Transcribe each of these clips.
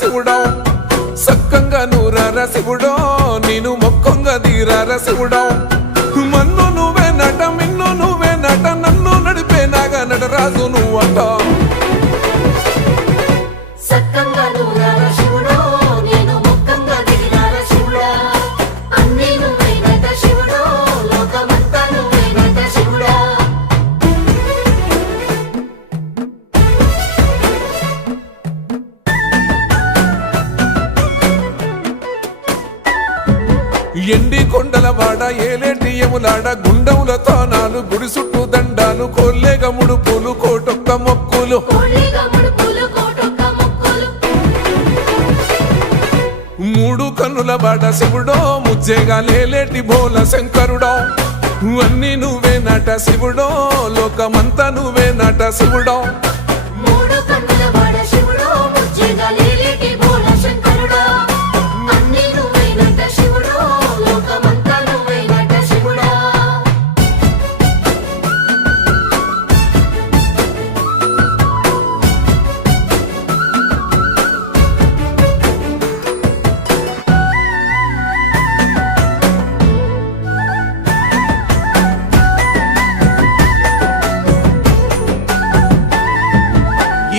శివుడో సక్కంగా నూరార శివుడో నేను మొక్కంగా దీరార శివుడో మన్ను నువ్వే నట మిన్ను నువ్వే నట నన్ను నడిపే నాగా నటరాజు నువ్వంట ఎండి కొండలవాడ ఏలేటి యములాడ గుండముల తానాలు గుడి చుట్టూ దండాలు కొల్లేగ ముడుపులు కోటొక్క మొక్కులు మూడు కన్నుల బాట శివుడో ముజ్జేగా లేలేటి బోల శంకరుడో అన్ని నువ్వే నట శివుడో లోకమంతా నువ్వే నట శివుడో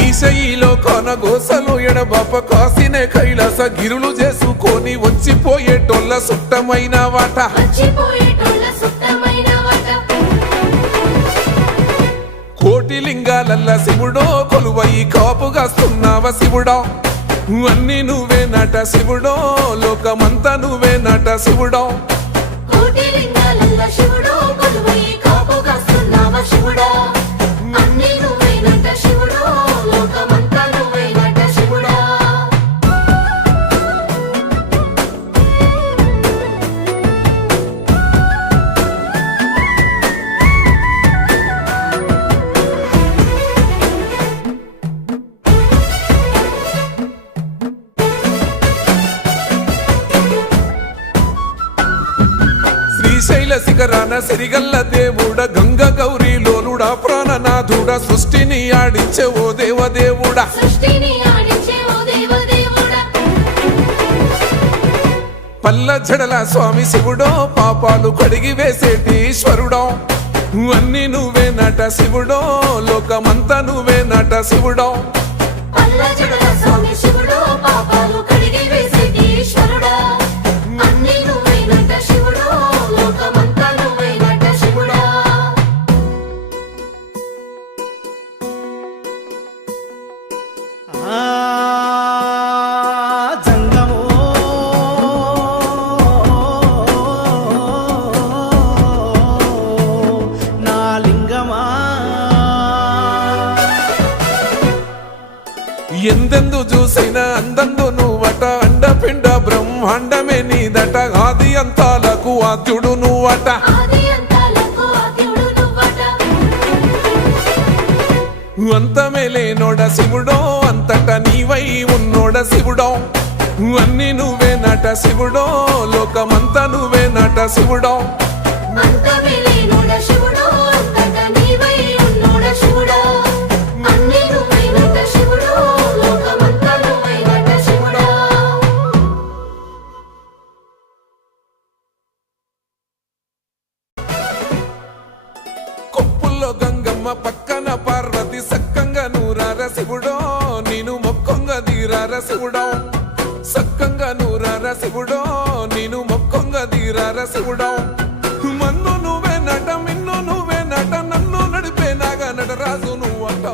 ఈశయిలో కొనగోసలు ఎడబాప కాసినే కైలాస గిరులు చేసుకొని వచ్చిపోయేటోళ్ళ సుట్టమైన వాట కోటి లింగాలల్ల శివుడో కొలువయి కాపుగాస్తున్నావ శివుడో అన్ని నువ్వే నట శివుడో లోకమంతా నువ్వే నట శివుడో శ్రీశైల శిఖరాన సిరిగల్ల దేవుడ గంగ గౌరీ లోలుడా ప్రాణనాథుడా సృష్టిని ఆడించే ఓ దేవదేవుడా పల్ల జడల స్వామి శివుడో పాపాలు కడిగి వేసేటి ఈశ్వరుడో అన్ని నువ్వే నట శివుడో లోకమంతా నువ్వే నట శివుడో ఎందెందు చూసైనా అందందు నువ్వట అండపిండ బ్రహ్మాండమే నీదట ఆది అంతాలకు ఆద్యుడు నువ్వట అంతమే లేనోడ శివుడో అంతట నీవై ఉన్నోడ శివుడో అన్ని నువ్వే నట శివుడో లోకమంతా నువ్వే నట శివుడో కొప్పుల్లో గంగమ్మ పక్కన పార్వతి సక్కంగా నూరార శివుడో నేను మొక్కంగా దీరార శివుడో సక్కంగా నూరార శివుడో నేను మొక్కంగా దీరార శివుడో మన్ను నువ్వే నట మిన్ను నువ్వే నట నన్ను నడిపే నాగా నటరాజు నువ్వంట